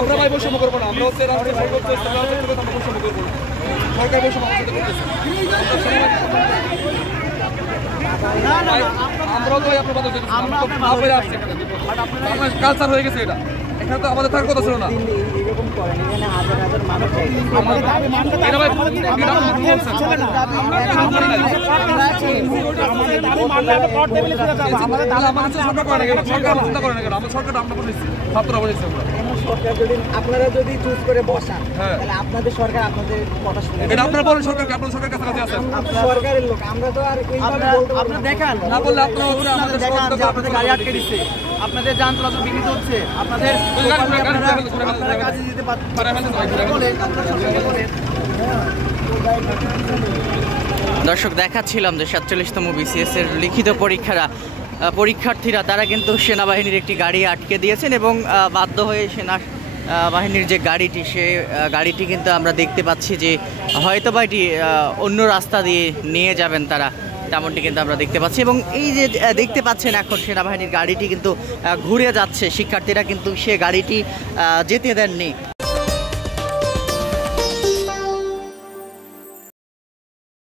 আমরা ভাই বৈষম্য করবো না, আমরা হচ্ছে রাষ্ট্রের সর্বোচ্চ স্তরে আমরা বৈষম্য করবো না। সরকার বৈষম্য আমাদের সাথে করতেছে। আমরাও তো আপনার কথা বলছি, আমরা তো না বলে আসছি এখানে, আমার কালচার হয়ে গেছে এটা। এখানে তো আমাদের থাকার কথা ছিল না। এরকম করেন, এখানে হাজার হাজার মানুষ আপনারা যদি চুজ করে বসান তাহলে আপনাদের সরকার আপনাদের কথা শুনে। এটা আপনারা বলেন সরকারকে, আপনার সরকার কাছাকাছি আছেন, সরকারের লোক, আমরা তো আর আপনারা দেখান না বললে আপনারা আমাদের দেখান যে আপনাদের গাড়ি আটকে দিচ্ছে, আপনাদের যান চলাচল বিঘ্নিত হচ্ছে, আপনাদের আপনারা কাজে দিতে দর্শক দেখাচ্ছিলাম যে 47তম BCS এর লিখিত পরীক্ষার্থীরা তারা কিন্তু সেনাবাহিনীর একটি গাড়ি আটকে দিয়েছেন এবং বাধ্য হয়ে বাহিনীর যে গাড়িটি সে গাড়িটি কিন্তু আমরা দেখতে পাচ্ছি যে হয়তো বা এটি অন্য রাস্তা দিয়ে নিয়ে যাবেন তারা, তেমনটি কিন্তু আমরা দেখতে পাচ্ছি। এবং এই যে দেখতে পাচ্ছেন এখন সেনাবাহিনীর গাড়িটি কিন্তু ঘুরে যাচ্ছে, শিক্ষার্থীরা কিন্তু সে গাড়িটি যেতে দেননি।